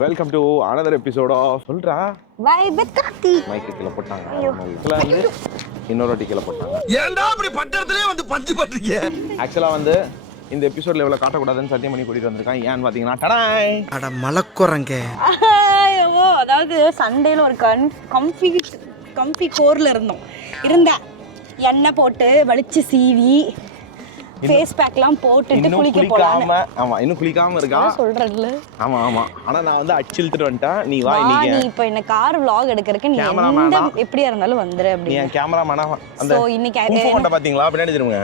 Welcome to another episode of சொல்றா Vibe with Karthi. Mic கீழ போட்டாங்க இதுல வந்து இன்னொரு வாட்டி கீழ போட்டாங்க ஏன்டா அப்படி பட்டறதுலயே வந்து பஞ்சு பண்றீங்க ஆக்சுவலா வந்து இந்த எபிசோட்ல எவ்வளவு காட்ட கூடாதுன்னு சத்தியம் பண்ணி கூட்டிட்டு வந்திருக்கான் ஏன்னு பாத்தீங்கன்னா டடாய் அட மலக்குறங்க ஐயோ அதாவது சண்டேல ஒரு கம்ஃபி கோர்ல இருந்தேன் எண்ணெய் போட்டு வலிச்சு சீவி ஃபேஸ் பேக்லாம் போட்டுட்டு குளிக்க போலாம் ஆமா இன்னும் குளிக்காம இருக்கா சொல்றதுல ஆமா ஆமா ஆனா நான் வந்து அடிச்சில்த்துட்டு வந்துட்டேன் நீ வா நீ இப்போ என்ன கார் vlog எடுக்கறதுக்கு நீ எந்த எப்படியா இருந்தாலும் வந்துரு அப்படி நீ கேமராமேனா அந்த சோ இன்னைக்கு போன்ட்ட பாத்தீங்களா பின்னாடி திரும்புங்க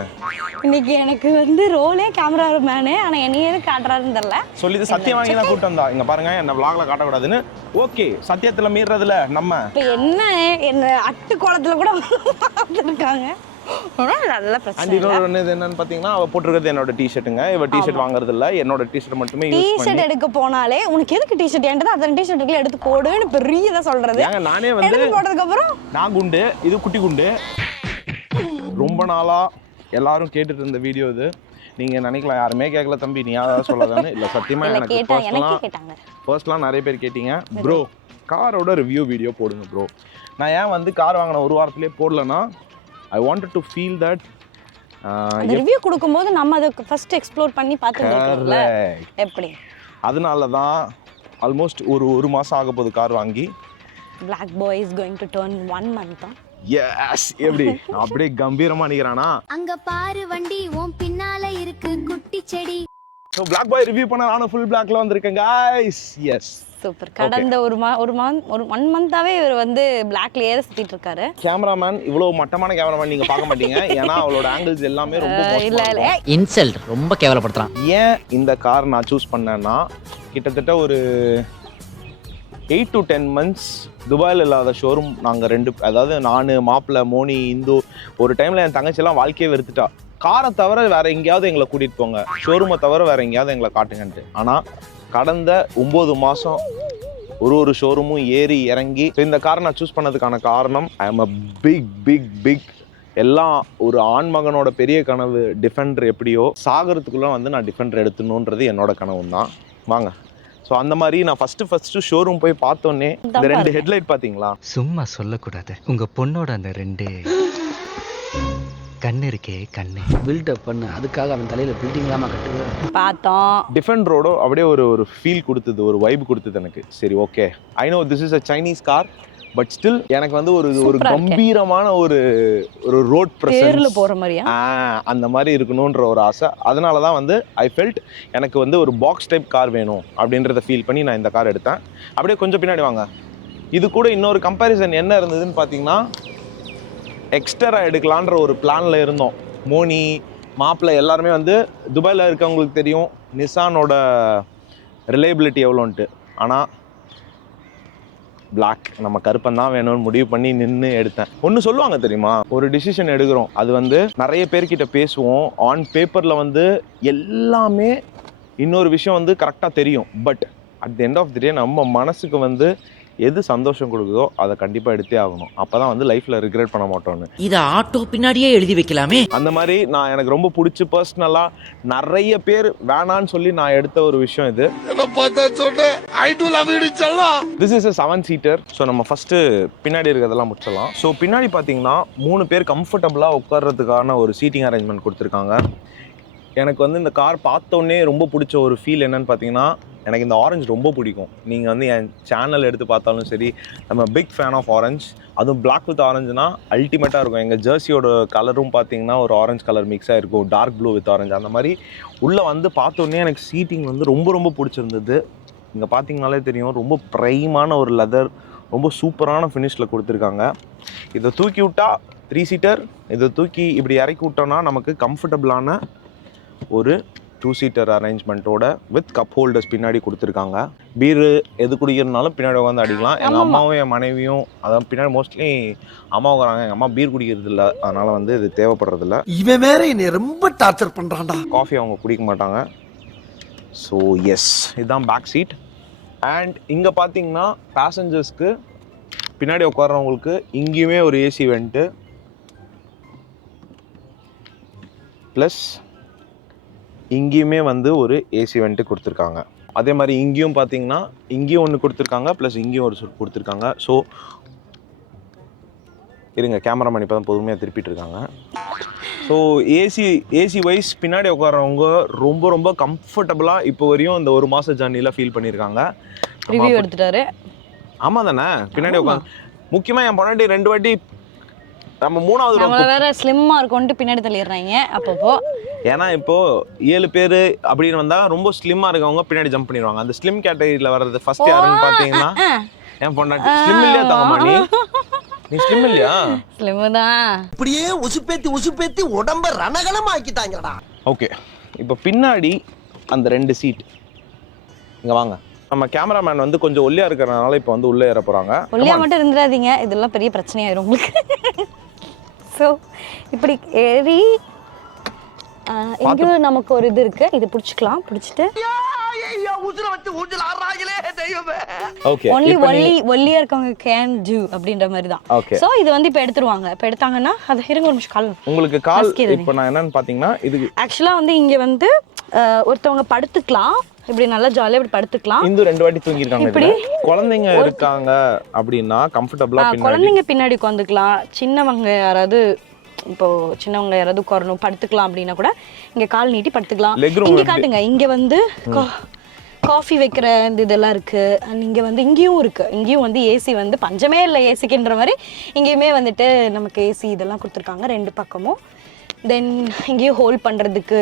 இன்னைக்கு எனக்கு வந்து ரோலே கேமராமேனே ஆனா என்னைய எது காட்றாருன்னு தெரியல சொல்லிது சத்தியம் வாங்கி தான் கூட்டி வந்தா இங்க பாருங்க என்ன vlogல காட்ட கூடாதுன்னு ஓகே சத்தியத்துல மீறதுல நம்ம இப்போ என்ன அட்டு கோலத்துல கூட பார்த்துருக்காங்க என்னன்னு பாத்தீங்கன்னா அவ போட்டிருக்கிறது என்னோட டிஷர்ட்டுங்க இவ டிஷர்ட் வாங்குறது இல்ல என்னோட டிஷர்ட் மட்டுமே யூஸ் பண்ணி டிஷர்ட் எடுக்க போனாலே உனக்கு எதுக்கு டிஷர்ட் ஏன்டா அந்த டிஷர்ட் இருக்குல எடுத்து போடுன்னு பெரியதா சொல்றது ஏங்க நானே வந்து எடுத்து போட்டதுக்கு அப்புறம் நான் குண்டு இது குட்டி குண்டு ரொம்ப நாளா எல்லாரும் கேட்டுட்டு இருந்த வீடியோ இது நீங்க நினைக்கலாம் யாருமே கேட்கல தம்பி நீ யாராவது சொல்லதானே இல்ல சத்தியமா எனக்கு ஃபர்ஸ்ட்லாம் நிறைய பேர் கேட்டீங்க ப்ரோ காரோட ரிவ்யூ வீடியோ போடுங்க ப்ரோ நான் ஏன் வந்து கார் வாங்கின ஒரு வாரத்திலே போடலன்னா I wanted to feel that அந்த ரிவ்யூ கொடுக்கும்போது நம்ம அதை ஃபர்ஸ்ட் எக்ஸ்ப்ளோர் பண்ணி பார்த்துக்கணும்ல எப்படி அதனால தான் ஆல்மோஸ்ட் ஒரு மாசம் ஆக போகுது கார் வாங்கி Black boy is going to turn 1 month S எப்படி அப்படியே கம்பீரமா நிக்கிறானா அங்க பாரு வண்டி உன் பின்னால இருக்கு குட்டி செடி ஸோ Black boy ரிவ்யூ பண்ண நானும் ஃபுல் பிளாக்ல வந்திருக்கேன் guys எஸ் சூப்பர் கடந்த ஒரு 1 மந்தாவே இவர் வந்து பிளாக்லயே சுத்திட்டு இருக்காரு கேமராமேன் இவ்வளவு மட்டமான கேமராமேன் நீங்க பார்க்க மாட்டீங்க ஏன்னா அவளோட ஆங்கிள்ஸ் எல்லாமே ரொம்ப இல்ல இன்சல்ட் ரொம்ப கேவலப்படுத்துறான் ஏன் இந்த கார் நான் சூஸ் பண்ணேன்னா கிட்டத்தட்ட ஒரு 8 to 10 months துபாயில் இல்லாத ஷோரூம் நாங்கள் அதாவது நான் மாப்பிள்ளை மோனி இந்து ஒரு டைமில் என் தங்கச்சியெல்லாம் வாழ்க்கையை வெறுத்துட்டா காரை தவிர வேற எங்கேயாவது எங்களை கூட்டிகிட்டு போங்க ஷோரூமை தவிர வேற எங்கேயாவது எங்களை காட்டுங்கன்ட்டு ஆனால் கடந்த 9 மாதம் ஒரு ஷோரூமும் ஏறி இறங்கி இந்த காரை நான் சூஸ் பண்ணதுக்கான காரணம் ஐ எம் அ பிக் எல்லாம் ஒரு ஆண்மகனோட பெரிய கனவு டிஃபெண்டர் எப்படியோ சாகிறதுக்குள்ளே வந்து நான் டிஃபெண்டர் எடுத்துணுன்றது என்னோட கனவு தான் வாங்க ஸோ அந்த மாதிரி நான் ஃபர்ஸ்ட் ஷோரூம் போய் பார்த்தோன்னே இந்த 2 ஹெட்லைட் பார்த்தீங்களா சும்மா சொல்லக்கூடாது உங்க பொண்ணோட அந்த 2 கண்ணு இருக்கே கண்ணு பில்டப் பண்ணு அதுக்காக அவன் தலையில பில்டிங்லாமா கட்டுவேன் பார்த்தோம் டிஃபெண்டரோட அப்படியே ஒரு ஃபீல் கொடுத்தது ஒரு வைப் கொடுத்தது எனக்கு சரி okay I know this is a Chinese car but still எனக்கு வந்து ஒரு கம்பீரமான ஒரு ரோட் பிரசன்ஸ் போற மாதிரியா அந்த மாதிரி இருக்கணும்ன்ற ஒரு ஆசை அதனால தான் வந்து ஐ ஃபெல்ட் எனக்கு வந்து ஒரு பாக்ஸ் டைப் கார் வேணும் அப்படின்றத ஃபீல் பண்ணி நான் இந்த கார் எடுத்தேன் அப்படியே கொஞ்சம் பின்னாடி வாங்க இது கூட இன்னொரு கம்பேரிசன் என்ன இருந்ததுன்னு பார்த்தீங்கன்னா எக்ஸ்ட்ரா எடுக்கலான்ற ஒரு பிளான்ல இருந்தோம் மோனி மாப்பிள்ளை எல்லாருமே வந்து துபாயில் இருக்கவங்களுக்கு தெரியும் நிசானோட ரிலையபிலிட்டி எவ்வளோன்ட்டு ஆனால் பிளாக் நம்ம கருப்பன் தான் வேணும்னு முடிவு பண்ணி நின்று எடுத்தேன் ஒன்று சொல்லுவாங்க தெரியுமா ஒரு டிசிஷன் எடுக்கிறோம் அது வந்து நிறைய பேர்கிட்ட பேசுவோம் ஆன் பேப்பரில் வந்து எல்லாமே இன்னொரு விஷயம் வந்து கரெக்டாக தெரியும் but at the end of the day நம்ம மனசுக்கு வந்து எது சந்தோஷம் கொடுக்குதோ அதை கண்டிப்பாக எடுத்தே ஆகணும் அப்போ தான் வந்து லைஃப்பில் ரிக்ரெட் பண்ண மாட்டோன்னு இதை ஆட்டோ பின்னாடியே எழுதி வைக்கலாமே அந்த மாதிரி நான் எனக்கு ரொம்ப பிடிச்சி பர்சனலாக நிறைய பேர் வேணான்னு சொல்லி நான் எடுத்த ஒரு விஷயம் இது this is a 7-seater so நம்ம ஃபஸ்ட்டு பின்னாடி இருக்கிறதெல்லாம் முடிச்சிடலாம் ஸோ பின்னாடி பார்த்தீங்கன்னா 3 பேர் கம்ஃபர்டபுளாக உட்கார்றதுக்கான ஒரு சீட்டிங் அரேஞ்ச்மெண்ட் கொடுத்துருக்காங்க எனக்கு வந்து இந்த கார் பார்த்தோன்னே ரொம்ப பிடிச்ச ஒரு ஃபீல் என்னன்னு பார்த்தீங்கன்னா எனக்கு இந்த ஆரஞ்சு ரொம்ப பிடிக்கும் நீங்கள் வந்து என் சேனல் எடுத்து பார்த்தாலும் சரி நம்ம பிக் ஃபேன் ஆஃப் ஆரஞ்ச் அதுவும் பிளாக் வித் ஆரஞ்சுனா அல்டிமேட்டாக இருக்கும் எங்கள் ஜெர்சியோட கலரும் பார்த்தீங்கன்னா ஒரு ஆரஞ்சு கலர் மிக்ஸாக இருக்கும் டார்க் ப்ளூ வித் ஆரஞ்சு அந்த மாதிரி உள்ளே வந்து பார்த்தோன்னே எனக்கு சீட்டிங் வந்து ரொம்ப பிடிச்சிருந்தது இங்கே பார்த்தீங்கனாலே தெரியும் ரொம்ப ப்ரைமான ஒரு லெதர் ரொம்ப சூப்பரான ஃபினிஷில் கொடுத்துருக்காங்க இதை தூக்கி விட்டா 3-seater இதை தூக்கி இப்படி இறக்கி விட்டோன்னா நமக்கு கம்ஃபர்டபுளான ஒரு 2-seater அரேஞ்ச்மெண்ட்டோட வித் கப் ஹோல்டர்ஸ் பின்னாடி கொடுத்துருக்காங்க பீரு எது குடிக்கிறதுனாலும் பின்னாடி உட்காந்து அடிக்கலாம் எங்கள் அம்மாவும் என் மனைவியும் அதான் பின்னாடி மோஸ்ட்லி அம்மா உட்காராங்க எங்கள் அம்மா பீர் குடிக்கிறது இல்லை அதனால் வந்து இது தேவைப்படுறதில்ல இவன் வேற என்னை ரொம்ப டார்ச்சர் பண்ணுறான்டா காஃபி அவங்க குடிக்க மாட்டாங்க ஸோ எஸ் இதுதான் பேக் சீட் அண்ட் இங்கே பார்த்தீங்கன்னா பேசஞ்சர்ஸ்க்கு பின்னாடி உட்கார்றவங்களுக்கு இங்கேயுமே ஒரு ஏசி வெண்ட்டு ப்ளஸ் இங்கேயுமே வந்து ஒரு ஏசி வெண்ட்டு கொடுத்துருக்காங்க அதே மாதிரி இங்கேயும் பார்த்தீங்கன்னா இங்கேயும் ஒன்று கொடுத்துருக்காங்க, ப்ளஸ் இங்கேயும் ஒரு சொல் கொடுத்துருக்காங்க. ஸோ இருங்க, கேமராமேன் இப்போ தான் பொறுமையாக திருப்பிட்டு இருக்காங்க. ஸோ ஏசி வைஸ் பின்னாடி உட்காரவங்க ரொம்ப ரொம்ப கம்ஃபர்டபுளாக இப்போ வரையும் இந்த ஒரு மாத ஜர்னியில் ஃபீல் பண்ணியிருக்காங்க. ரிவ்யூ எடுத்துட்டாரு. ஆமாம் தானே, பின்னாடி உட்காந்து முக்கியமாக என் பொண்டாட்டி 2 வாட்டி நம்ம 3வது நம்மள வேற ஸ்லிம்மா இருக்கும்னு பின்னாடி தள்ளிடுறாங்க அப்பப்போ. ஏன்னா இப்போ 7 பேர் அப்படின்னு வந்தா ரொம்ப ஸ்லிம்மா இருக்கவங்க பின்னாடி ஜம்ப் பண்ணிடுவாங்க. அந்த ஸ்லிம் கேட்டகரியில வர்றது ஃபர்ஸ்ட் யாருன்னு பாத்தீங்கன்னா என் பொண்டாட்டி. ஸ்லிம் இல்லையா தங்கம்மா? நீ ஸ்லிம் இல்லையா? ஸ்லிம் தான். இப்படியே உசுப்பேத்தி உடம்ப ரணகலம் ஆக்கிட்டாங்கடா. ஓகே, இப்போ பின்னாடி அந்த 2 சீட் இங்க வாங்க. நம்ம கேமராமேன் வந்து கொஞ்சம் ஒல்லியா இருக்கிறதுனால இப்போ வந்து உள்ள ஏற போறாங்க. ஒல்லியா மட்டும் இருந்துடாதீங்க, இதெல்லாம் பெரிய பிரச்சனையாயிரும் உங்களுக்கு. ஸோ இப்படி ஏறி இங்கே நமக்கு ஒரு இது இருக்கு, இது பிடிச்சிக்கலாம். பிடிச்சிட்டு ஓகே, ஒல்லியா இருக்கவங்க கேன் டூ அப்படின்ற மாதிரி தான். ஓகே, ஸோ இது வந்து இப்போ எடுத்துருவாங்க. இப்போ எடுத்தாங்கன்னா அது இருங்க ஒரு நிமிஷம் கால் உங்களுக்கு கால். இப்போ நான் என்னன்னு பார்த்தீங்கன்னா இது ஆக்சுவலாக வந்து இங்கே வந்து ஒருத்தவங்க படுத்துக்கலாம், இப்படி நல்லா ஜாலியாக இப்படி படுத்துக்கலாம். இந்த 2 வாட்டி தூங்கிருக்காங்க. இப்படி குழந்தைங்க இருக்காங்க அப்படின்னா கம்ஃபர்டபுளா குழந்தைங்க பின்னாடி உட்காந்துக்கலாம். சின்னவங்க யாராவது இப்போ சின்னவங்க யாராவது உட்காரணும் படுத்துக்கலாம் அப்படின்னா கூட இங்க கால் நீட்டி படுத்துக்கலாம். இங்க காட்டுங்க, இங்க வந்து காஃபி வைக்கிற இந்த இதெல்லாம் இருக்கு. அண்ட் இங்க வந்து இங்கேயும் இருக்கு, இங்கேயும் வந்து ஏசி வந்து பஞ்சமே இல்லை ஏசிக்குன்ற மாதிரி இங்கேயுமே வந்துட்டு நமக்கு ஏசி இதெல்லாம் கொடுத்துருக்காங்க 2 பக்கமும். தென் இங்கேயும் ஹோல்ட் பண்றதுக்கு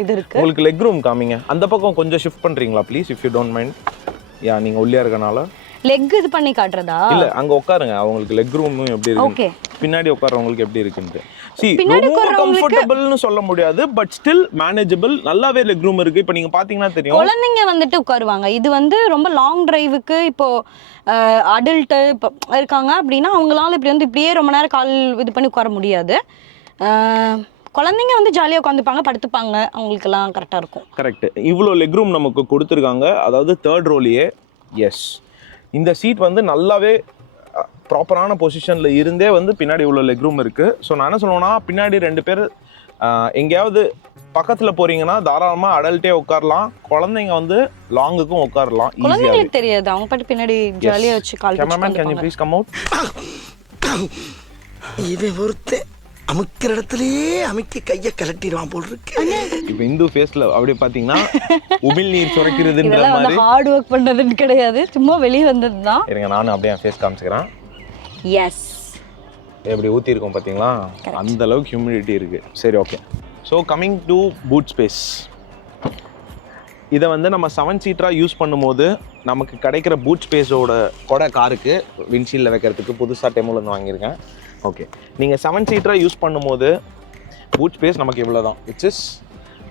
இது இருக்கு. உங்களுக்கு லெக் ரூம் காமிங்க. அந்த பக்கம் கொஞ்சம் ஷிஃப்ட் பண்றீங்களா please, if you don't mind. Yeah, நீங்க ஒல்லியா இருக்கனால லெக் இது பண்ணி காட்டுறதா? இல்ல, அங்க உட்காருங்க. அவங்களுக்கு லெக் ரூம் எப்படி இருக்கு, ஓகே, பின்னாடி உட்காரவங்களுக்கு எப்படி இருக்குன்னு. ரொம்ப கம்ஃபர்டபிள்னு சொல்ல முடியாது, பட் ஸ்டில் மேனேஜபிள். நல்லாவே லெக் ரூம் இருக்கு. இப்போ நீங்க பாத்தீங்கன்னா தெரியும், குழந்தைங்க வந்துட்டு உட்காருவாங்க. இது வந்து ரொம்ப லாங் டிரைவுக்கு இப்போ அடல்ட்டு இப்போ இருக்காங்க அப்படின்னா அவங்களால இப்படி வந்து இப்படியே ரொம்ப நேரம் கால் இது பண்ணி உட்கார முடியாது. குழந்தைங்க வந்து ஜாலியாக உட்காந்துப்பாங்க, படுத்துப்பாங்க, அவங்களுக்கெல்லாம் கரெக்டாக இருக்கும். கரெக்ட். இவ்வளோ லெக் ரூம் நமக்கு கொடுத்துருக்காங்க, அதாவது 3rd ரோலையே. எஸ், இந்த சீட் வந்து நல்லாவே ப்ராப்பரான பொசிஷனில் இருந்தே வந்து பின்னாடி இவ்வளோ லெக் ரூம் இருக்குது. ஸோ நான் என்ன சொல்லுவேன்னா, பின்னாடி 2 பேர் எங்கேயாவது பக்கத்தில் போகிறீங்கன்னா தாராளமாக அடல்ட்டே உட்காரலாம், குழந்தைங்க வந்து லாங்குக்கும் உட்காரலாம். குழந்தைங்களுக்கு தெரியாது, அவங்க பாட்டு பின்னாடி ஜாலியாக வச்சு கால். Cameraman, can you please come out? இவன் ஒருத்த அமுக்கிற இடத்துலயே அமுக்கி கையை கலட்டிடுவான் போல் இருக்கு. இப்போ இந்து ஃபேஸ்ல அப்படி பாத்தீங்கன்னா உமிழ் நீர் சுரக்கிறதுன்ற மாதிரி ஹார்ட் ஒர்க் பண்றதுன்னு கிடையாது, சும்மா வெளியே வந்தது தான். இருங்க, நானும் அப்படியே ஃபேஸ் காமிச்சுக்கிறேன். எஸ், எப்படி ஊற்றி இருக்கோம் பார்த்தீங்களா, அந்த அளவுக்கு ஹியூமிடிட்டி இருக்கு. சரி, okay. So coming to boot space. இதை வந்து நம்ம 7 சீட்டராக யூஸ் பண்ணும்போது நமக்கு கிடைக்கிற பூட் ஸ்பேஸோட கூட காருக்கு விண்ட்ஷீல்டில் வைக்கிறதுக்கு புதுசாக டெமோலேருந்து வாங்கியிருக்கேன். ஓகே, நீங்கள் 7 சீட்டராக யூஸ் பண்ணும்போது பூட் ஸ்பேஸ் நமக்கு இவ்வளோ தான், விச் இஸ்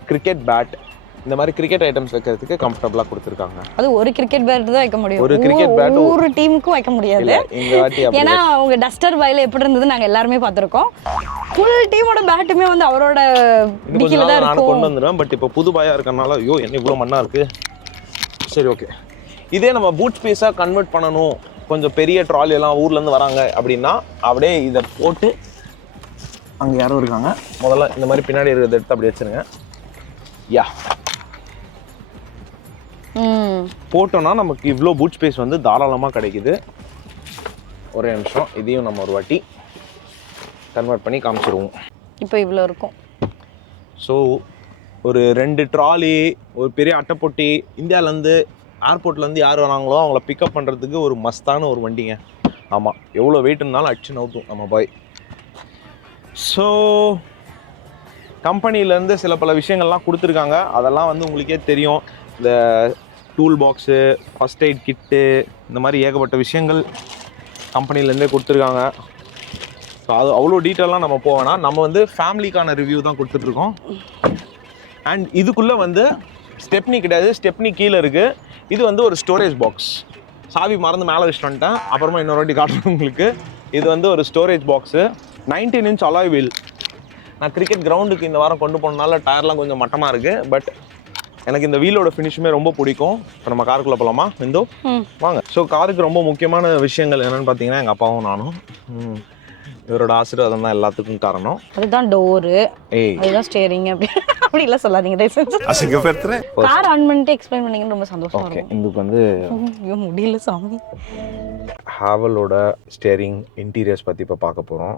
கிரிக்கெட் பேட், இந்த மாதிரி கிரிக்கெட் ஐட்டம்ஸ் வைக்கிறதுக்கு கம்ஃபர்டபுளாக கொடுத்துருக்காங்க. அது ஒரு கிரிக்கெட் பேட் தான் வைக்க முடியும், ஒரு கிரிக்கெட் பேட் ஒரு டீமுக்கும் வைக்க முடியாது. ஏன்னா அவங்க டஸ்டர் பாயில எப்படி இருந்தது நாங்கள் எல்லாருமே பார்த்துருக்கோம். ஃபுல் டீமோட பேட்டுமே வந்து அவரோட டிக்கில தான் இருக்கும். கொண்டு வந்துடுவேன், பட் இப்போ புது பாயாக இருக்கறனால ஐயோ என்ன இவ்வளோ மண்ணா இருக்கு. சரி, ஓகே. இதே நம்ம பூட் ஸ்பேஸாக கன்வெர்ட் பண்ணணும், கொஞ்சம் பெரிய ட்ராலி எல்லாம் ஊர்லேருந்து வராங்க அப்படின்னா அப்படியே இதை போட்டு, அங்கே யாரும் இருக்காங்க, முதல்ல இந்த மாதிரி பின்னாடி இருக்கிறத எடுத்து அப்படி வச்சுருங்க. யா, போட்டோன்னா நமக்கு இவ்வளோ பூட் ஸ்பேஸ் வந்து தாராளமாக கிடைக்குது. ஒரே நிமிஷம், இதையும் நம்ம ஒரு வாட்டி கன்வெர்ட் பண்ணி காமிச்சிருவோம். இப்போ இவ்வளோ இருக்கும். ஸோ ஒரு 2 ட்ராலி, ஒரு பெரிய அட்டைப்பொட்டி, இந்தியாவிலேருந்து ஏர்போர்ட்லேருந்து யார் வராங்களோ அவங்கள பிக்கப் பண்ணுறதுக்கு ஒரு மஸ்தான ஒரு வண்டிங்க. ஆமாம், எவ்வளோ வெயிட் இருந்தாலும் அடிச்சு நவுத்தும் நம்ம பாய். ஸோ கம்பெனிலேருந்து சில பல விஷயங்கள்லாம் கொடுத்துருக்காங்க, அதெல்லாம் வந்து உங்களுக்கே தெரியும். இந்த tool box, first aid kit, இந்த மாதிரி ஏகப்பட்ட விஷயங்கள் கம்பெனிலேருந்தே கொடுத்துருக்காங்க. ஸோ அது அவ்வளோ டீட்டெயிலாக நம்ம போவேன்னா, நம்ம வந்து ஃபேமிலிக்கான ரிவ்யூ தான் கொடுத்துட்ருக்கோம். அண்ட் இதுக்குள்ளே வந்து ஸ்டெப்னி கிடையாது, ஸ்டெப்னி கீழே இருக்குது. இது வந்து ஒரு ஸ்டோரேஜ் பாக்ஸ். சாவி மறந்து மேலே வச்சுட்டு வந்துட்டேன், அப்புறமா இன்னொரு வாட்டி காட்டுறேன் உங்களுக்கு. இது வந்து ஒரு storage box, 19 inch alloy wheel. நான் கிரிக்கெட் கிரவுண்டுக்கு இந்த வாரம் கொண்டு போனதுனால டயர்லாம் கொஞ்சம் மட்டமாக இருக்குது, பட் எனக்கு இந்த வீலோட ஃபினிஷுமே ரொம்ப பிடிக்கும். இப்போ நம்ம காருக்குள்ளே போகலாமா இந்தோ? வாங்க. ஸோ காருக்கு ரொம்ப முக்கியமான விஷயங்கள் என்னென்னு பார்த்தீங்கன்னா, எங்கள் அப்பாவும் நானும், இவரோட ஆசீர்வாதம் தான் எல்லாத்துக்கும் காரணம். அதுதான் டோரு, அதுதான் ஸ்டேரிங். அப்படி அப்படி இல்ல சொல்லாதீங்க தயவு செஞ்சு. அசிங்கப்படுத்துறேன். கார் ஆன் பண்ணிட்டு எக்ஸ்பிளைன் பண்ணீங்கன்னு ரொம்ப சந்தோஷமா ஓகே, இருக்கும். இதுக்கு வந்து ஐயோ முடியல சாமி. ஹாவலோட ஸ்டியரிங் இன்டீரியர்ஸ் பற்றி இப்போ பார்க்க போகிறோம்.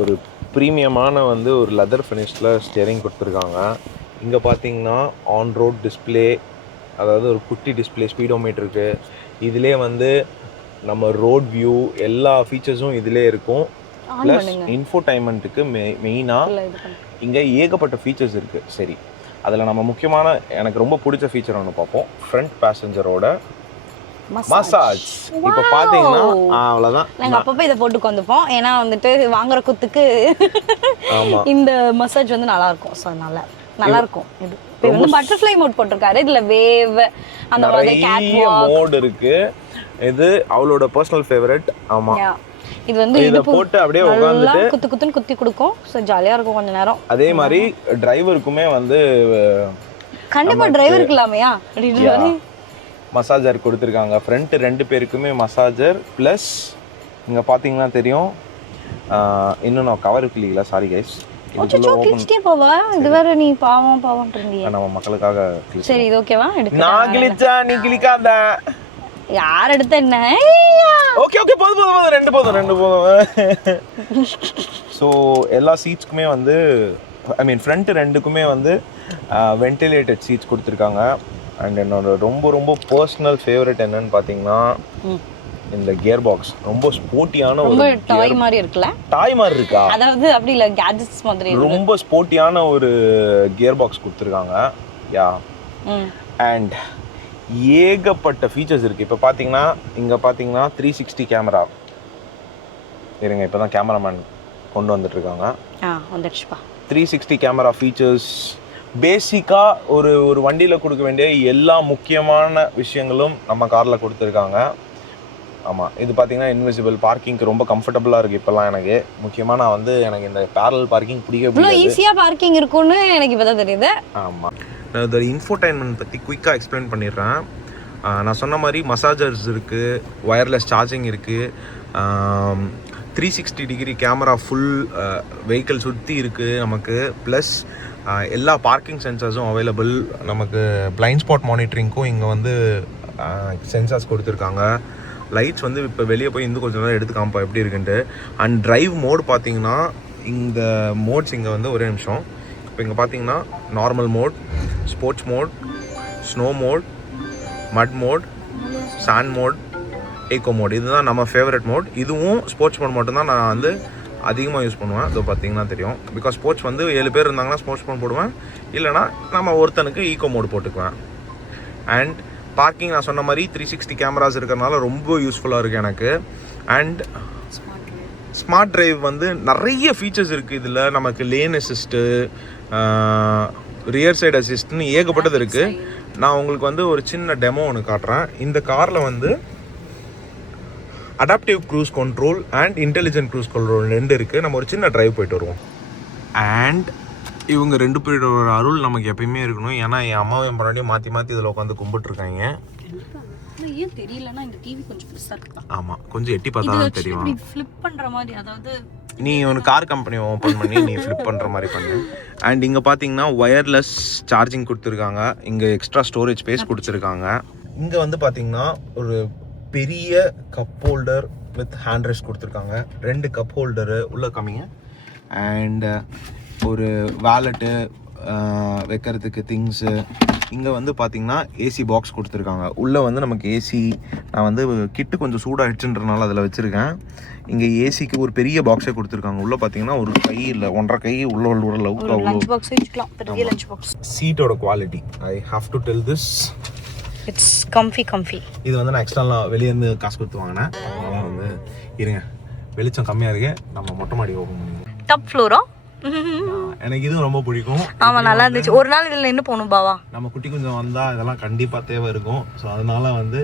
ஒரு ப்ரீமியமான வந்து ஒரு லெதர் ஃபினிஷில் ஸ்டியரிங் கொடுத்துருக்காங்க. இங்கே பார்த்தீங்கன்னா ஆன் ரோட் டிஸ்பிளே, அதாவது ஒரு குட்டி டிஸ்பிளே ஸ்பீடோமீட்டருக்கு. இதிலே வந்து நம்ம ரோட் வியூ எல்லா ஃபீச்சர்ஸும் இதிலே இருக்கும். ப்ளஸ் இன்ஃபோடைன்மெண்ட்டுக்கு மெயினாக இங்கே ஏகப்பட்ட ஃபீச்சர்ஸ் இருக்குது. சரி, அதில் நம்ம முக்கியமான எனக்கு ரொம்ப பிடிச்ச ஃபீச்சர் ஒன்று பார்ப்போம். ஃப்ரண்ட் பேசஞ்சரோட மசாஜ். இப்போ பார்த்தீங்கன்னா அவ்வளோதான். நாங்கள் அப்பப்போ இதை போட்டு வந்துப்போம், ஏன்னா வந்துட்டு வாங்குற குத்துக்கு இந்த மசாஜ் வந்து நல்லா இருக்கும். ஸோ அதனால நல்லா இருக்கும். இது இப்போ வந்து பட்டர்ஃப்ளை மோட் போட்டிருக்காரு. இதுல வேவ் அந்த மாதிரி கேட் மோட் இருக்கு. இது அவளோட பர்சனல் ஃபேவரட். ஆமா, இது வந்து இத போட்டு அப்படியே உட்கார்ந்துட்டு குத்து குத்துன்னு குத்தி கொடுக்கும். ஸோ ஜாலியா இருக்கும் கொஞ்ச நேரம். அதே மாதிரி டிரைவருக்குமே வந்து கண்டிப்பா டிரைவருக்கு இல்லாமையா மசாஜர் கொடுத்துருக்காங்க. ஃப்ரண்ட் 2 பேருக்குமே மசாஜர். ப்ளஸ் இங்கே பார்த்தீங்கன்னா தெரியும், இன்னும் நான் கவர் கிளியில, சாரி கைஸ். போவா இது வேற நீ பாவம் பாவம்ன்றீங்க. நம்ம மக்களுக்காக. சரி, இது ஓகேவா? நான் கிளிச்சா நீ கிளிக்காத. யார் எடுத்த என்ன? ஓகே ஓகே, போதும் ரெண்டு போதும். ஸோ எல்லா சீட்ஸ்க்குமே வந்து ஐ மீன் ஃப்ரண்ட் 2க்குமே வந்து வென்டிலேட்டட் சீட்ஸ் கொடுத்துருக்காங்க. அண்ட் என்னோட ரொம்ப ரொம்ப பர்சனல் ஃபேவரட் என்னன்னு பார்த்தீங்கன்னா இந்த கியர் பாக்ஸ். ரொம்ப ஸ்போர்ட்டியான ஒரு டாய் மாதிரி இருக்குல்ல? டாய் மாதிரி இருக்கா? அதாவது அப்படி இல்ல, கேட்ஜெட்ஸ் மாதிரி ரொம்ப ஸ்போர்ட்டியான ஒரு கியர் பாக்ஸ் கொடுத்துருக்காங்க. யா, அண்ட் ஏகப்பட்ட ஃபீச்சர்ஸ் இருக்குது. இப்போ பார்த்தீங்கன்னா இங்கே பார்த்தீங்கன்னா 360 கேமரா. இருங்க, இப்போ தான் கேமராமேன் கொண்டு வந்துட்டுருக்காங்க. வந்துடுச்சுப்பா. 360 கேமரா ஃபீச்சர்ஸ். பேசிக்காக ஒரு வண்டியில் கொடுக்க வேண்டிய எல்லா முக்கியமான விஷயங்களும் நம்ம காரில் கொடுத்துருக்காங்க. ஆமாம், இது பார்த்தீங்கன்னா இன்விசிபிள் பார்க்கிங்க்கு ரொம்ப கம்ஃபர்டபுளாக இருக்குது இப்போல்லாம். எனக்கு முக்கியமாக நான் வந்து எனக்கு இந்த பேரல் பார்க்கிங் பிடிக்க ஈஸியாக பார்க்கிங் இருக்கும்னு எனக்கு இப்போ தான் தெரியுது. ஆமாம், நான் இதோட இன்ஃபோடைன்மெண்ட் பற்றி குயிக்காக எக்ஸ்பிளைன் பண்ணிடுறேன். நான் சொன்ன மாதிரி மசாஜர்ஸ் இருக்குது, ஒயர்லெஸ் சார்ஜிங் இருக்குது, 360 டிகிரி கேமரா ஃபுல் வெஹிக்கிள் சுற்றி இருக்குது நமக்கு. ப்ளஸ் எல்லா பார்க்கிங் சென்சர்ஸும் அவைலபிள் நமக்கு. பிளைண்ட் ஸ்பாட் மானிட்டரிங்க்கும் இங்கே வந்து சென்சார்ஸ் கொடுத்துருக்காங்க. லைட்ஸ் வந்து இப்போ வெளியே போய் இன்னும் கொஞ்சம் நேரம் எடுத்து காமிப்பா எப்படி இருக்குன்ட்டு. அண்ட் டிரைவ் மோட் பார்த்தீங்கன்னா இந்த மோட்ஸ் இங்கே வந்து ஒரே நிமிஷம். இப்போ இங்கே பார்த்தீங்கன்னா normal mode, sports mode, snow mode, mud mode, sand mode, eco mode. இதுதான் நம்ம ஃபேவரட் மோட். இதுவும் ஸ்போர்ட்ஸ் மோட் மட்டும்தான் நான் வந்து அதிகமாக யூஸ் பண்ணுவேன். இது பார்த்தீங்கன்னா தெரியும். பிகாஸ் ஸ்போர்ட்ஸ் வந்து 7 பேர் இருந்தாங்கன்னா ஸ்போர்ட்ஸ் மோட் போடுவேன், இல்லைனா நம்ம ஒருத்தனுக்கு ஈக்கோ மோட் போட்டுக்குவேன். அண்ட் பார்க்கிங் நான் சொன்ன மாதிரி 360 கேமராஸ் இருக்கிறனால ரொம்ப யூஸ்ஃபுல்லாக இருக்குது எனக்கு. அண்ட் ஸ்மார்ட் டிரைவ் வந்து நிறைய ஃபீச்சர்ஸ் இருக்குது இதில். நமக்கு லேன் அசிஸ்ட்டு, ரியர் சைடு அசிஸ்ட்னு ஏகப்பட்டது இருக்குது. நான் உங்களுக்கு வந்து ஒரு சின்ன டெமோ ஒன்று காட்டுறேன். இந்த காரில் வந்து adaptive cruise control and intelligent cruise control 2 இருக்குது. நம்ம ஒரு சின்ன டிரைவ் போயிட்டு வருவோம். அண்ட் இவங்க 2 பேரோட அருள் நமக்கு எப்பயுமே இருக்கணும். ஏன்னா என் அம்மாவையும் முன்னாடியும் மாற்றி இதில் உட்காந்து கும்பிட்டுருக்காங்க. ஏன் தெரியலன்னா இந்த டிவி கொஞ்சம் பெருசாக இருக்கு. ஆமாம், கொஞ்சம் எட்டி பார்த்தா தான் தெரியும். ஃப்ளிப் பண்ணுற மாதிரி, அதாவது நீ ஒரு கார் கம்பெனி ஓப்பன் பண்ணி நீ ஃப்ளிப் பண்ணுற மாதிரி பண்ணு. அண்ட் இங்கே பார்த்தீங்கன்னா ஒயர்லெஸ் சார்ஜிங் கொடுத்துருக்காங்க. இங்கே எக்ஸ்ட்ரா ஸ்டோரேஜ் ஸ்பேஸ் கொடுத்துருக்காங்க. இங்கே வந்து பார்த்தீங்கன்னா ஒரு பெரிய cup holder with hand rest கொடுத்துருக்காங்க. 2 கப் ஹோல்டரு உள்ளே கம்மிங்க. அண்ட் ஒரு வேலெட்டு வைக்கிறதுக்கு திங்ஸு. இங்கே வந்து பார்த்தீங்கன்னா ஏசி பாக்ஸ் கொடுத்துருக்காங்க. உள்ளே வந்து நமக்கு ஏசி, நான் வந்து கிட்டு கொஞ்சம் சூடாகிடுச்சுன்றனால அதில் வச்சுருக்கேன். இங்கே ஏசிக்கு ஒரு பெரிய பாக்ஸே கொடுத்துருக்காங்க. உள்ளே பார்த்தீங்கன்னா ஒரு கை இல்லை 1.5 கை உள்ள அளவுக்கு அவ்வளோ. சீட்டோட quality I have to tell this, it's comfy. இது வந்து நான் எக்ஸ்ட்ரா வெளியேருந்து காசு கொடுத்து வாங்கினேன். அதனால் வந்து இருங்க, வெளிச்சம் கம்மியாக இருக்கு, நம்ம மொட்டை மாடி ஓப்பன் பண்ணுவோம். Top Flora? எனக்கு இதுவும் ரொம்ப பிடிக்கும். ஆமா, நல்லா இருந்துச்சு. ஒரு நாள் இதில் என்ன போகணும் பாவா? நம்ம குட்டி கொஞ்சம் வந்தால் இதெல்லாம் கண்டிப்பாக தேவை இருக்கும். ஸோ அதனால வந்து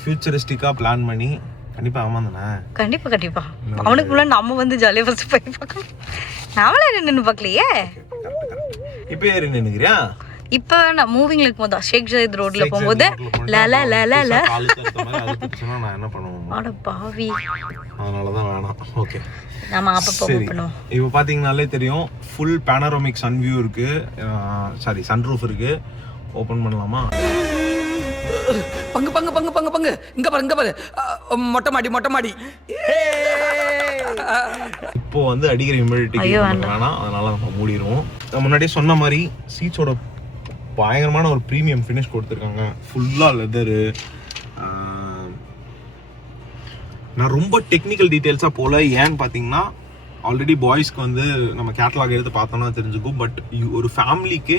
ஃபியூச்சரிஸ்டிக்காக பிளான் பண்ணி கண்டிப்பாக. ஆமாம் தானே? கண்டிப்பாக. அவனுக்கு முன்னாடி நம்ம வந்து ஜாலியாக ஃபர்ஸ்ட் போய் பார்க்கணும். நாமளே நின்று பார்க்கலையே. இப்போ ஏறி நின்னுக்கிறியா? இப்போ நான் மூவிங்ல இருக்கும்போது ஷேக் ஜாயித் ரோட்ல போகும்போது ல நான் என்ன பண்ணுவோம்? அட பாவி, அதனாலதான் வேணாம். ஓகே, நாம அப்பப்போ பண்ணுவோம். இப்போ பாத்தீங்கன்னாலே தெரியும், ஃபுல் பேனரோமிக் சன் வியூ இருக்கு, சாரி சன்ரூஃப் இருக்கு. ஓபன் பண்ணலாமா? பங்கு பங்கு பங்கு பங்கு பங்கு இங்க பாரு மொட்டை மாடி இப்போ வந்து அடிக்கிற ஹியூமிடிட்டி வேணாம், அதனால நம்ம மூடிடுவோம். நான் முன்னாடியே சொன்ன மாதிரி சீட்ஸோட பயங்கரமான ஒரு ப்ரீமியம் ஃபினிஷ் கொடுத்துருக்காங்க. ஃபுல்லா லெதரு. நான் ரொம்ப டெக்னிக்கல் டீட்டெயில்ஸாக போல. ஏன்னு பார்த்தீங்கன்னா ஆல்ரெடி பாய்ஸ்க்கு வந்து நம்ம கேட்டலாக் எடுத்து பார்த்தோம்னா தெரிஞ்சுக்கும். பட் ஒரு ஃபேமிலிக்கு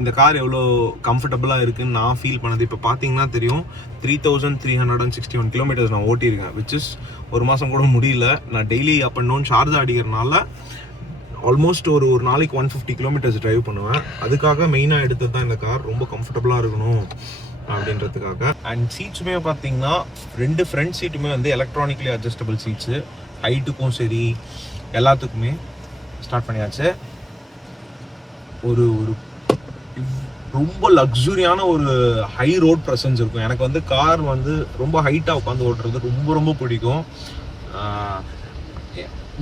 இந்த கார் எவ்வளோ கம்ஃபர்டபுளாக இருக்குன்னு நான் ஃபீல் பண்ணது இப்போ பார்த்தீங்கன்னா தெரியும். 3361 கிலோமீட்டர்ஸ் நான் ஓட்டியிருக்கேன், விச் இஸ் ஒரு மாதம் கூட முடியல. நான் daily up and down Sharjah அடிக்கிறதுனால ஆல்மோஸ்ட் ஒரு நாளைக்கு 150 கிலோமீட்டர்ஸ் டிரைவ் பண்ணுவேன். அதுக்காக மெயினாக எடுத்தது தான் இந்த கார். ரொம்ப கம்ஃபர்டபுளாக இருக்கணும் அப்படின்றதுக்காக. அண்ட் சீட்ஸுமே பார்த்தீங்கன்னா 2 ஃப்ரண்ட் சீட்டுமே வந்து எலக்ட்ரானிக்லி அட்ஜஸ்டபிள் சீட்ஸு. ஹைட்டுக்கும் சரி எல்லாத்துக்குமே ஸ்டார்ட் பண்ணியாச்சு. ஒரு ரொம்ப லக்ஸுரியான ஒரு ஹை ரோட் ப்ரெசன்ஸ் இருக்கும். எனக்கு வந்து கார் வந்து ரொம்ப ஹைட்டாக உட்காந்து ஓட்டுறது ரொம்ப ரொம்ப பிடிக்கும்.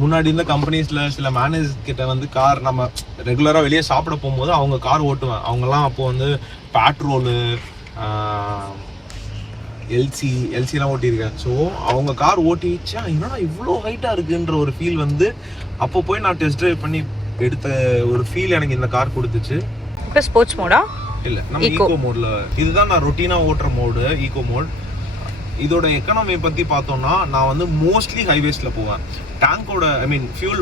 முன்னாடி இருந்த கம்பெனிஸில் சில மேனேஜர் கிட்ட வந்து கார் நம்ம ரெகுலராக வெளியே சாப்பிட போகும்போது அவங்க கார் ஓட்டுவேன். அவங்கெல்லாம் அப்போது வந்து பேட்ரோலு எல்சிலாம் ஓட்டியிருக்கேன். ஸோ அவங்க கார் ஓட்டிச்சா என்னன்னா இவ்வளோ ஹைட்டாக இருக்குன்ற ஒரு ஃபீல் வந்து அப்போ போய் நான் டெஸ்ட் ட்ரைவ் பண்ணி எடுத்த ஒரு ஃபீல் எனக்கு இந்த கார் கொடுத்துச்சு. இப்போ ஸ்போர்ட்ஸ் மோடா இல்லை, நம்ம ஈகோ மோட்ல. இதுதான் நான் ரொட்டீனாக ஓட்டுற மோடு, ஈகோ மோட். இதோட எக்கனாமி பற்றி பார்த்தோம்னா நான் வந்து மோஸ்ட்லி ஹைவேஸில் போவேன். டேங்கோட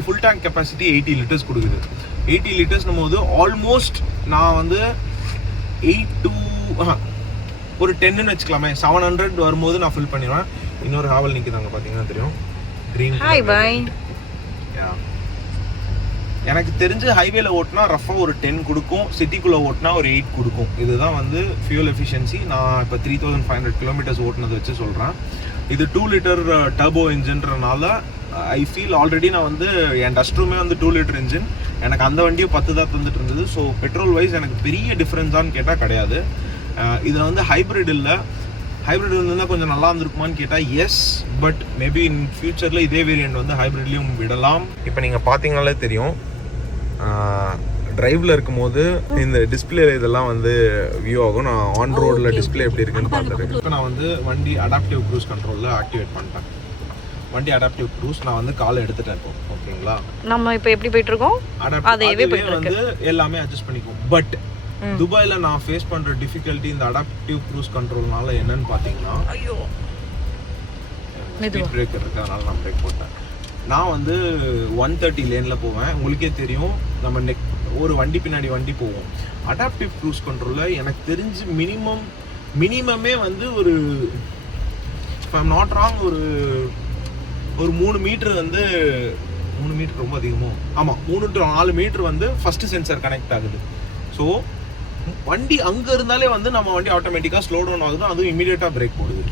ஃபுல் டேங்க் கெப்பாசிட்டி 80 லிட்டர்ஸ் கொடுக்குது. 80 லிட்டர்ஸ்னும் போது ஆல்மோஸ்ட் நான் வந்து 8 to ஒரு 10ன்னு வச்சுக்கலாமே, 700 வரும்போது நான் ஃபில் பண்ணிடுவேன். இன்னொரு ஹாவல் நிற்குதாங்க பார்த்தீங்கன்னா தெரியும், க்ரீன். Hi bye. எனக்கு தெரிஞ்சு ஹைவேல ஓட்டினா ரஃபாக ஒரு 10 கொடுக்கும், சிட்டிக்குள்ளே ஓட்டினா ஒரு 8 கொடுக்கும். இதுதான் வந்து ஃபியூல் எஃபிஷியன்சி. நான் இப்போ 3500 கிலோமீட்டர்ஸ் ஓட்டினதை வச்சு சொல்கிறேன். இது 2 லிட்டர் டர்போ இன்ஜின்றனால ஐ ஃபீல் ஆல்ரெடி நான் வந்து என் டஸ்ட்ரூமே வந்து 2 லிட்டர் இன்ஜின். எனக்கு அந்த வண்டியும் 10 தான் தந்துட்டு இருந்தது. ஸோ பெட்ரோல் வைஸ் எனக்கு பெரிய டிஃப்ரென்ஸான்னு கேட்டால் கிடையாது. இதில் வந்து ஹைப்ரிட் இல்லை. ஹைப்ரிட் இருந்தால் கொஞ்சம் நல்லா இருந்திருக்குமான்னு கேட்டால் எஸ், பட் மேபி இன் ஃபியூச்சரில் இதே வேரியண்ட் வந்து ஹைப்ரிட்லேயும் விடலாம். இப்போ நீங்கள் பார்த்தீங்கனாலே தெரியும், டிரைவில் இருக்கும்போது இந்த டிஸ்பிளே இதெல்லாம் வந்து வியூ ஆகும். நான் ஆன் ரோடில் டிஸ்பிளே எப்படி இருக்குன்னு பார்த்துருக்கேன். இப்போ நான் வந்து வண்டி அடாப்டிவ் க்ரூஸ் கண்ட்ரோலில் ஆக்டிவேட் பண்ணிட்டேன். வண்டி அடாப்டிவ் க்ரூஸ் நான் வந்து காலை எடுத்துட்டேன் இப்போ. ஓகேங்களா, நம்ம இப்போ எப்படி போயிட்டு இருக்கோம் அதேவே வந்து எல்லாமே அட்ஜஸ்ட் பண்ணிக்கும். பட் துபாயில் நான் ஃபேஸ் பண்ணுற டிஃபிகல்ட்டி இந்த அடாப்டிவ் க்ரூஸ் கண்ட்ரோல்னால என்னன்னு பார்த்தீங்கன்னா, ஸ்பீட் பிரேக்கர் இருக்கு, அதனால நான் பிரேக் போட்டேன். நான் வந்து 130 லேனில் போவேன். உங்களுக்கே தெரியும், நம்ம ஒரு வண்டி பின்னாடி வண்டி போவோம். அடாப்டிவ் க்ரூஸ் கண்ட்ரோலில் எனக்கு தெரிஞ்சு மினிமமே வந்து ஒரு நாட் ராங் ஒரு 3 மீட்டர் வந்து 3 மீட்டர் ரொம்ப அதிகமோ, ஆமாம் 3 to 4 மீட்டர் வந்து ஃபர்ஸ்ட் சென்சர் கனெக்ட் ஆகுது. ஸோ வண்டி அங்கே இருந்தாலே வந்து நம்ம வண்டி ஆட்டோமேட்டிக்காக ஸ்லோ டவுன் ஆகுது, அதுவும் இமீடியட்டாக பிரேக் போடுது.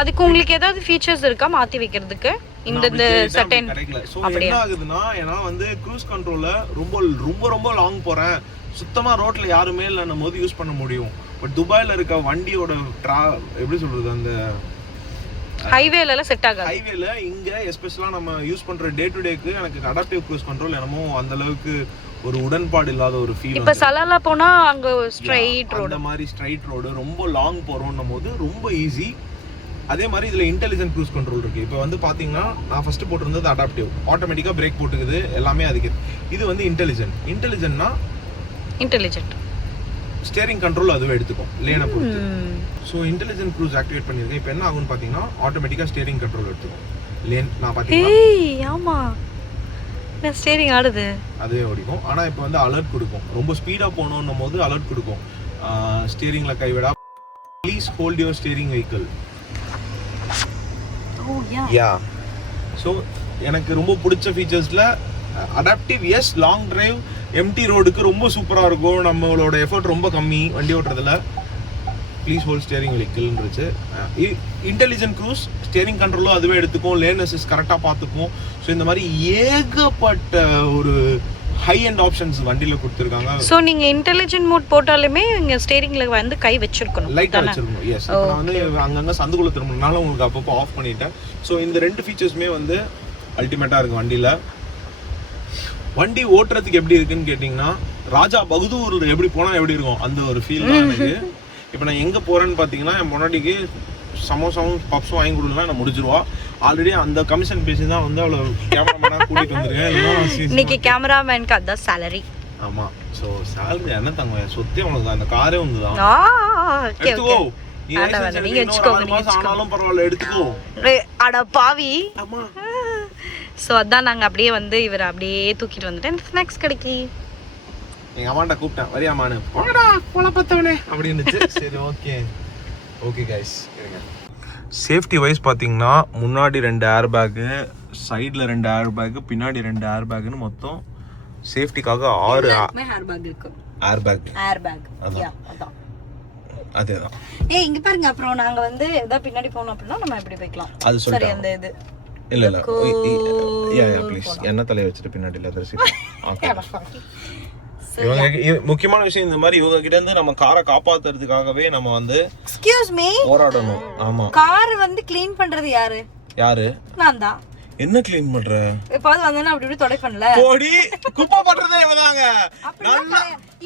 அதுக்கு உங்களுக்கு ஏதாவது ஃபீச்சர்ஸ் இருக்கா மாற்றி வைக்கிறதுக்கு? இந்த சர்டன் கிடைக்கல. ஸோ என்ன ஆகுதுன்னா, ஏன்னா வந்து க்ரூஸ் கண்ட்ரோலில் ரொம்ப ரொம்ப ரொம்ப லாங் போகிறேன், சுத்தமாக ரோட்டில் யாருமே இல்லைன்னும் போது யூஸ் பண்ண முடியும். பட் துபாயில் இருக்க வண்டியோட எப்படி சொல்கிறது, அந்த ஹைவேல செட் ஆகாது. ஹைவேல இங்கே எஸ்பெஷலாக நம்ம யூஸ் பண்ணுற டே டு டேக்கு எனக்கு அடாப்டிவ் க்ரூஸ் கண்ட்ரோல் என்னமோ அந்த அளவுக்கு ஒரு உடன்பாடு இல்லாத ஒரு ஃபீல். இப்போ சலாலா போனா அங்க ஸ்ட்ரைட் ரோடு, அந்த மாதிரி ஸ்ட்ரைட் ரோடு ரொம்ப லாங் போறோம்னும் போது ரொம்ப ஈஸி. அதே மாதிரி இதில் இன்டெலிஜென்ட் க்ரூஸ் கண்ட்ரோல் இருக்குது. இப்போ வந்து பார்த்தீங்கன்னா நான் ஃபஸ்ட்டு போட்டிருந்தது அடாப்டிவ், ஆட்டோமேட்டிக்காக பிரேக் போட்டுக்குது, எல்லாமே அதுக்கு. இது வந்து இன்டெலிஜென்ட்னா ஸ்டேரிங் கண்ட்ரோல் அதுவே எடுத்துக்கும் லேனை பொறுத்து. ஸோ இன்டெலிஜென்ட் க்ரூஸ் ஆக்டிவேட் பண்ணியிருக்கேன். இப்போ என்ன ஆகும்னு பார்த்தீங்கன்னா, ஆட்டோமேட்டிக்காக ஸ்டேரிங் கண்ட்ரோல் எடுத்துக்கும். லேன் நான் பார்த்தீங்கன்னா ஆமாம் நான் ஸ்டேரிங் ஆடுது அதுவே ஓடிக்கும். ஆனால் இப்போ வந்து அலர்ட் கொடுக்கும், ரொம்ப ஸ்பீடாக போகணுன்னும் போது அலர்ட் கொடுக்கும். ஸ்டேரிங்கில் கைவிடா, please hold your steering vehicle. So எனக்கு ரொம்ப பிடிச்ச ஃபீச்சர்ஸில் adaptive. Yes, long drive empty ரோடுக்கு ரொம்ப சூப்பராக இருக்கும், நம்மளோட எஃபர்ட் ரொம்ப கம்மி வண்டி ஓட்டுறதுல. ப்ளீஸ் ஹோல்ட் ஸ்டேரிங் வெஹிக்கிள்ன்றுச்சு. இன்டெலிஜென்ட் க்ரூஸ் ஸ்டேரிங் கண்ட்ரோலும் அதுவே எடுத்துக்கும், லேன் அசிஸ்ட் கரெக்டாக பார்த்துக்கும். ஸோ இந்த மாதிரி ஏகப்பட்ட ஒரு ஹை அண்ட் ஆப்ஷன்ஸ் வண்டியில கொடுத்துருக்காங்க. ஸோ நீங்க இன்டெலிஜென்ட் மோட் போட்டாலுமே இங்க ஸ்டீரிங்ல வந்து கை வச்சிருக்கணும், லைட்டா வச்சிருக்கணும். எஸ், இப்போ நான் வந்து அங்கங்க சந்துக்குள்ள திரும்பினால உங்களுக்கு அப்பப்போ ஆஃப் பண்ணிட்டேன். ஸோ இந்த 2 ஃபீச்சர்ஸுமே வந்து அல்டிமேட்டா இருக்கு வண்டியில. வண்டி ஓட்டுறதுக்கு எப்படி இருக்குன்னு கேட்டிங்கன்னா ராஜா பகதூர் எப்படி போனால் எப்படி இருக்கும் அந்த ஒரு ஃபீல் தான் எனக்கு. இப்போ நான் எங்கே போகிறேன்னு பார்த்தீங்கன்னா என் முன்னாடிக்கு சமோசாவும் பப்ஸும் வாங்கி கொடுக்கலாம் நான் முடிச்சிருவா. ஆல்ரெடி அந்த கமிஷன் பேசி தான் வந்து அவ்வளோ கேமராமேனாக கூட்டிகிட்டு வந்துருக்கேன். இன்னைக்கு கேமராமேனுக்கு அதான் சேலரி. ஆமாம். ஸோ சேலரி என்ன தங்க சொத்தே உனக்கு அந்த காரே வந்து தான் எடுத்துக்கோ. ஆனாலும் பரவாயில்ல எடுத்துக்கோ. அட பாவி. ஆமா. ஸோ அதான் நாங்கள் அப்படியே வந்து இவரை அப்படியே தூக்கிட்டு வந்துட்டேன் ஸ்நாக்ஸ் கடைக்கு. எங்கள் அம்மாண்ட கூப்பிட்டேன் வரியாமான்னு போடா போல பார்த்தவனே அப்படின்னுச்சு. சரி okay okay guys. Safety wise பார்த்தீங்கன்னா முன்னாடி 2 ஏர் பேக்கு, சைடில் 2 ஏர் பேக்கு, பின்னாடி 2 ஏர் பேக்குன்னு மொத்தம் சேஃப்டிக்காக 6 ஹேர் பேக் இருக்கு. Air bag. Air bag. அதான். அதேதான். ஏய் இங்க பாருங்க. அப்புறம் நாங்க வந்து ஏதா பின்னாடி போனோம் அப்படின்னா நம்ம எப்படி போய்க்கலாம். அது சரி அந்த இது இல்ல யா ப்ளீஸ் என்ன தலைய வச்சுட்டு பின்னாடி லெதர் சீட். முக்கியமான விஷயம் இந்த மாதிரி இவங்க கிட்ட இருந்து நம்ம காரை காப்பாத்துறதுக்காகவே நம்ம வந்து எக்ஸ்கியூஸ் மீ போராடணும். ஆமா. கார் வந்து க்ளீன் பண்றது யாரு? நான் தான். என்ன க்ளீன் பண்ற? எப்பாவது வந்தேன்னா அப்படி இப்படி தொடை பண்ணல. போடி குப்பை பண்றதே இவதாங்க.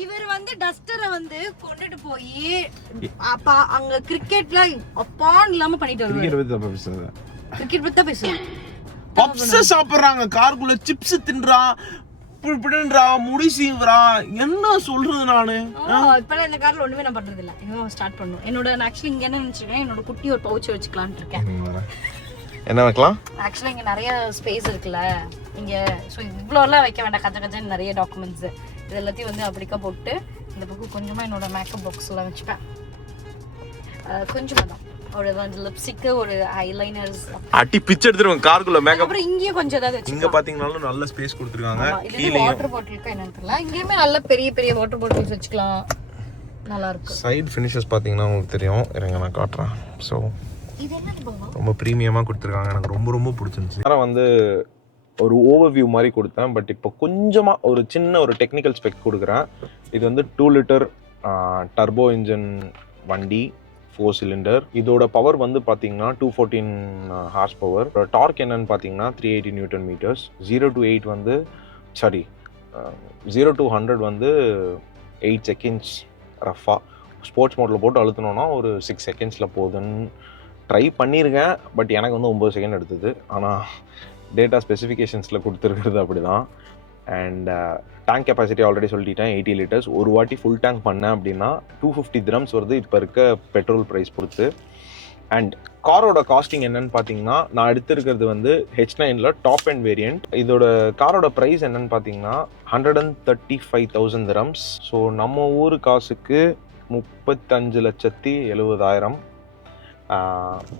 இவர் வந்து டஸ்டரை வந்து கொண்டுட்டு போய் அப்பா அங்க கிரிக்கெட்ல அப்பான் இல்லாம பண்ணிட்டு வருவாரு. கிரிக்கெட் பத்தி தான் பேசுறேன். பப்ஸ் சாப்பிடுறாங்க, காருக்குள்ள சிப்ஸ் தின்றான், புடின்றா, முடி சீவுறா, என்ன சொல்றது நானு? இப்பெல்லாம் இந்த கார்ல ஒண்ணுமே நான் பண்றது இல்ல. இன்னும் ஸ்டார்ட் பண்ணும். என்னோட ஆக்சுவலி இங்க என்ன நினைச்சிருக்கேன், என்னோட குட்டி ஒரு பவுச் வச்சுக்கலாம்னு இருக்கேன். என்ன வைக்கலாம்? ஆக்சுவலி இங்க நிறைய ஸ்பேஸ் இருக்குல்ல இங்க. ஸோ இவ்வளோலாம் வைக்க வேண்டாம். கஜன்னு நிறைய டாக்குமெண்ட்ஸ் இது எல்லாத்தையும் வந்து அப்படிக்கா போட்டு இந்த பக்கம் கொஞ்சமா என்னோட மேக்கப் பாக்ஸ் எல்லாம் வச்சுப்பேன். கொஞ்சமா தான் அவ்வளவுதான். லிப்ஸ்டிக், ஒரு ஐலைனர்ஸ் அட்டி பிச்சை எடுத்துருவோம் காருக்குள்ள மேக்கப். அப்புறம் இங்கேயே கொஞ்சம் ஏதாவது வச்சு. இங்க பாத்தீங்கன்னாலும் நல்ல ஸ்பேஸ் கொடுத்துருக்காங்க. கீழே வாட்டர் பாட்டிலுக்கு என்னன்னு தெரியல. இங்கேயுமே நல்ல பெரிய பெரிய வாட்டர் பாட்டில்ஸ் வச்சுக்கலாம். நல்லா இருக்கும். சைடு ஃபினிஷஸ் பாத்தீங்கன்னா உங்களுக்கு தெரியும். இருங்க நான் காட்டுறேன். ஸோ இது என்ன ரொம்ப ப்ரீமியமா கொடுத்துருக்காங்க. எனக்கு ரொம்ப ரொம்ப பிடிச்சிருந்துச்சு. நான் வந்து ஒரு ஓவர்வியூ மாதிரி கொடுத்தேன். பட் இப்போ கொஞ்சமா ஒரு சின்ன ஒரு டெக்னிக்கல் ஸ்பெக் கொடுக்குறேன். இது வந்து 2 லிட்டர் டர்போ இன்ஜின் வண்டி, 4 சிலிண்டர். இதோட பவர் வந்து பார்த்தீங்கன்னா 214 ஹார்ஸ் பவர். டார்க் என்னன்னு பார்த்தீங்கன்னா 380 நியூட்டன் மீட்டர்ஸ். 0 to 8 வந்து 0 to 100 வந்து 8 செகண்ட்ஸ் ரஃபாக. ஸ்போர்ட்ஸ் மோட்டில் போட்டு அழுத்தினோன்னா ஒரு 6 செகண்ட்ஸில் போகுதுன்னு ட்ரை பண்ணியிருக்கேன். பட் எனக்கு வந்து 9 செகண்ட் எடுத்தது. ஆனால் டேட்டா ஸ்பெசிஃபிகேஷன்ஸில் கொடுத்துருக்கிறது அப்படி தான். அண்ட் டேங்க் கெப்பாசிட்டி ஆல்ரெடி சொல்லிட்டேன் 80 லிட்டர்ஸ். ஒரு வாட்டி ஃபுல் டேங்க் பண்ணேன் அப்படின்னா 250 dirhams வருது இப்போ இருக்க பெட்ரோல் ப்ரைஸ் பொறுத்து. அண்ட் காரோட காஸ்டிங் என்னன்னு பார்த்தீங்கன்னா நான் எடுத்திருக்கிறது வந்து H9ல டாப் அண்ட் வேரியண்ட். இதோட காரோட ப்ரைஸ் என்னன்னு பார்த்தீங்கன்னா 135,000 dirhams. ஸோ நம்ம ஊர் காசுக்கு 35,70,000.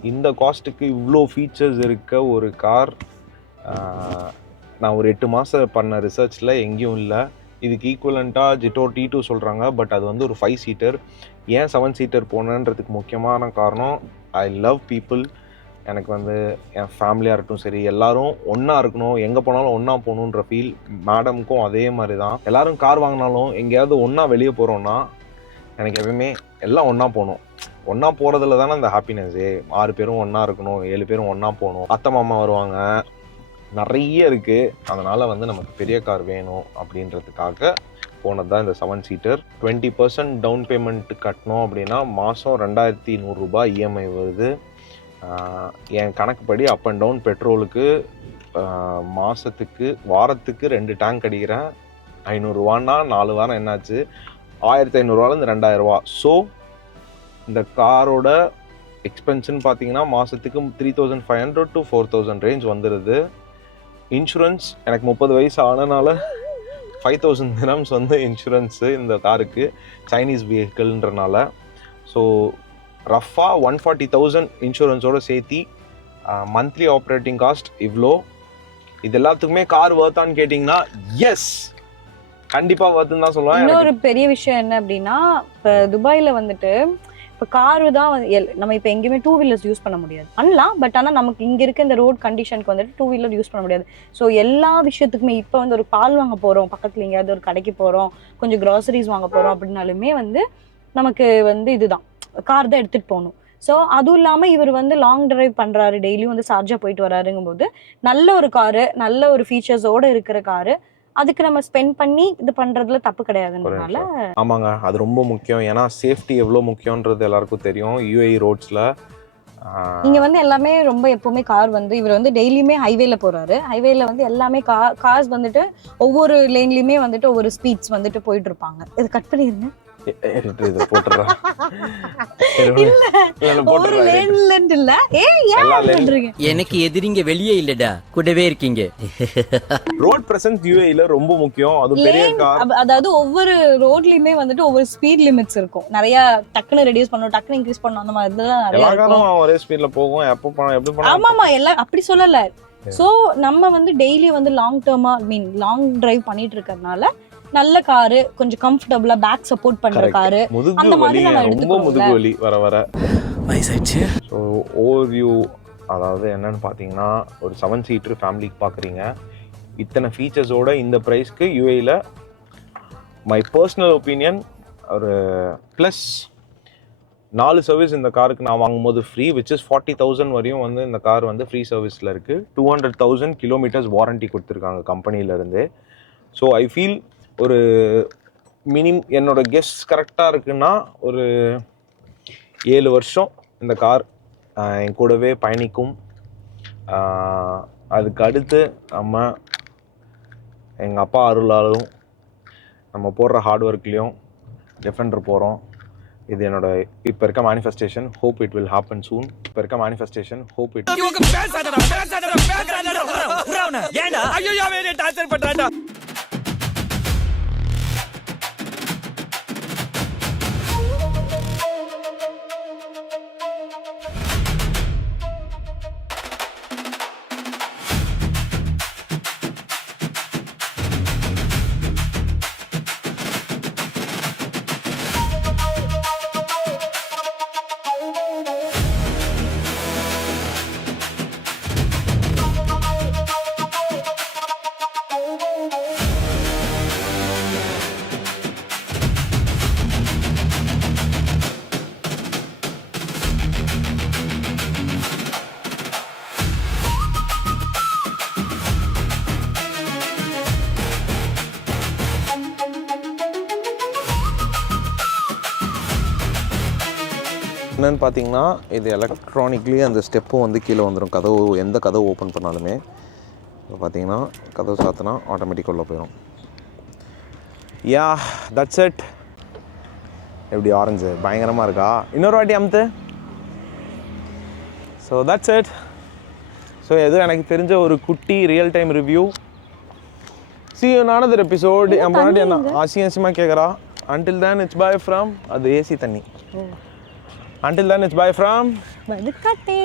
இந்த காஸ்ட்டுக்கு இவ்வளோ ஃபீச்சர்ஸ் இருக்க ஒரு கார் நான் ஒரு 8 மாதம் பண்ண ரிசர்ச்சில் எங்கேயும் இல்லை. இதுக்கு ஈக்குவலண்ட்டாக ஜிட்டோ T2 சொல்கிறாங்க. பட் அது வந்து ஒரு 5 சீட்டர். ஏன் 7 சீட்டர் போனேன்றதுக்கு முக்கியமான காரணம் ஐ லவ் பீப்புள். எனக்கு வந்து என் ஃபேமிலியாக இருக்கட்டும் சரி, எல்லோரும் ஒன்றா இருக்கணும், எங்கே போனாலும் ஒன்றா போகணுன்ற ஃபீல். மேடமுக்கும் அதே மாதிரி தான். எல்லோரும் கார் வாங்கினாலும் எங்கேயாவது ஒன்றா வெளியே போகிறோன்னா எனக்கு எப்பவுமே எல்லாம் ஒன்றா போகணும். ஒன்றா போகிறதுல தானே அந்த ஹாப்பினஸ்ஸே. 6 பேரும் ஒன்றா இருக்கணும், 7 பேரும் ஒன்றா போகணும். அத்தை மாமா வருவாங்க, நிறைய இருக்குது. அதனால் வந்து நமக்கு பெரிய கார் வேணும் அப்படின்றதுக்காக போனது தான் இந்த 7 சீட்டர். 20% டவுன் பேமெண்ட் கட்டணும் அப்படின்னா மாதம் 2,100 ரூபாய் இஎம்ஐ வருது. என் கணக்குப்படி அப் அண்ட் டவுன் பெட்ரோலுக்கு மாதத்துக்கு வாரத்துக்கு 2 டேங்க் அடிக்கிறேன். 500 ரூபான்னா 4 வாரம் என்னாச்சு 1,500 2,000 ரூபா. ஸோ இந்த காரோட எக்ஸ்பென்ஷன் பார்த்தீங்கன்னா மாதத்துக்கு 3,500 to 4,000 ரேஞ்ச் வந்துடுது. இன்சூரன்ஸ் எனக்கு 30 வயசு ஆனனால 5,000 dirhams வந்து இன்சூரன்ஸு இந்த காருக்கு, சைனீஸ் வெஹிக்கிள்ன்றனால. ஸோ ரஃபாக 140,000 இன்சூரன்ஸோடு சேர்த்தி மந்த்லி ஆப்ரேட்டிங் காஸ்ட் இவ்வளோ. இது எல்லாத்துக்குமே கார் வர்த்தான்னு கேட்டிங்கன்னா எஸ், கண்டிப்பாக வர்த்துன்னு தான் சொல்லுவேன். இன்னொரு பெரிய விஷயம் என்ன அப்படின்னா, இப்போ துபாயில் வந்துட்டு இப்போ காரு தான் நம்ம இப்போ எங்கேயுமே 2 வீலர்ஸ் யூஸ் பண்ண முடியாது பண்ணலாம். பட் ஆனால் நமக்கு இங்கே இருக்க இந்த ரோட் கண்டிஷனுக்கு வந்துட்டு 2 வீலர் யூஸ் பண்ண முடியாது. ஸோ எல்லா விஷயத்துக்குமே இப்போ வந்து ஒரு பால் வாங்க போகிறோம், பக்கத்தில் எங்கேயாவது ஒரு கடைக்கு போகிறோம், கொஞ்சம் க்ராசரிஸ் வாங்க போகிறோம் அப்படின்னாலுமே வந்து நமக்கு வந்து இதுதான் கார் தான் எடுத்துகிட்டு போகணும். ஸோ அதுவும் இல்லாமல் இவர் வந்து லாங் டிரைவ் பண்ணுறாரு, டெய்லியும் வந்து சார்ஜாக போயிட்டு வராருங்கும்போது நல்ல ஒரு காரு, நல்ல ஒரு ஃபீச்சர்ஸோடு இருக்கிற காரு, அதுக்கு நம்ம ஸ்பெண்ட் பண்ணி இது பண்றதுல தப்பு கிடையாதுன்றனால. ஆமாங்க, அது ரொம்ப முக்கியம். ஏன்னா சேஃப்டி எவ்வளோ முக்கியன்றது எல்லாருக்கும் தெரியும். UAE ரோட்ஸ்ல இங்க வந்து எல்லாமே ரொம்ப எப்பவுமே கார் வந்து இவர் வந்து டெய்லியுமே ஹைவேல போறாரு. ஹைவேல வந்து எல்லாமே கார்ஸ் வந்துட்டு ஒவ்வொரு லேன்லயுமே வந்துட்டு ஒவ்வொரு ஸ்பீட்ஸ் வந்துட்டு போயிட்டு இருப்பாங்க. இது கட் பண்ணிருங்க. எனக்கு எதிரிங்க வெளியே இல்லடா, கூடவே இருக்கீங்க. ரோட் பிரசன்ஸ் UAE ரொம்ப முக்கியம். அது பெரிய கார், அதாவது ஒவ்வொரு ரோட்லயுமே வந்துட்டு ஒவ்வொரு ஸ்பீட் லிமிட்ஸ் இருக்கும். நிறைய டக்குன்னு ரெடியூஸ் பண்ணணும், டக்குன்னு இன்க்ரீஸ் பண்ணணும், அந்த மாதிரி தான் நிறைய இருக்கும். ஒரே ஸ்பீட்ல போகும். எப்ப போனா எப்படி போனா. ஆமாமா, எல்லாம் அப்படி சொல்லல. சோ நம்ம வந்து டெய்லி வந்து லாங் டர்மா லாங் டிரைவ் பண்ணிட்டு இருக்கறனால நல்ல காரு, கொஞ்சம் கம்ஃபர்டபுளா பேக் சப்போர்ட் பண்ற காரு, அந்த மாதிரி நம்ம ரொம்ப முதுகு வலி வர வர வயசாச்சு. ஸோ ஓவர்வியூ அதாவது என்னன்னு பார்த்தீங்கன்னா, ஒரு 7 சீட்டர் ஃபேமிலிக்கு பார்க்குறீங்க. இத்தனை ஃபீச்சர்ஸோட இந்த ப்ரைஸ்க்கு UAEல மை பர்சனல் ஒப்பீனியன் ஒரு ப்ளஸ் 4 சர்வீஸ் இந்த காருக்கு நான் வாங்கும்போது ஃப்ரீ, விச் இஸ் 40,000 வரையும் வந்து இந்த கார் வந்து ஃப்ரீ சர்வீஸில் இருக்குது. 200,000 கிலோமீட்டர்ஸ் வாரண்டி கொடுத்துருக்காங்க கம்பெனிலேருந்து. ஸோ ஐ ஃபீல் ஒரு என்னோட கெஸ் கரெக்டாக இருக்குன்னா ஒரு 7 வருஷம் இந்த கார் என் கூடவே பயணிக்கும். அதுக்கு அடுத்து நம்ம எங்கள் அப்பா அருளாலும் நம்ம போடுற ஹார்ட் ஒர்க்லேயும் டிஃபெண்டர் போகிறோம். இது என்னோட இப்போ இருக்க manifestation. Hope it will happen soon. இப்போ இருக்க மேனிஃபெஸ்டேஷன் ஹோப் இட். என்னன்னு பார்த்தீங்கன்னா, இது எலக்ட்ரானிக்லி அந்த ஸ்டெப்பும் வந்து கீழே வந்துடும். கதவு எந்த கதவு ஓப்பன் பண்ணாலுமே இப்போ பார்த்தீங்கன்னா கதவு சாத்தினா ஆட்டோமேட்டிக் உள்ள போயிடும். Yeah that's it. எப்படி ஆரஞ்சு பயங்கரமாக இருக்கா? இன்னொரு வாட்டி அமுத்து. So that's it. ஸோ எது எனக்கு தெரிஞ்ச ஒரு குட்டி real time review. See you in another episode. என் முன்னாடி என்ன ஆசியமாக கேட்குறா. Until then it's bye from அது ஏசி தண்ணி. Until then it's bye from Badukate.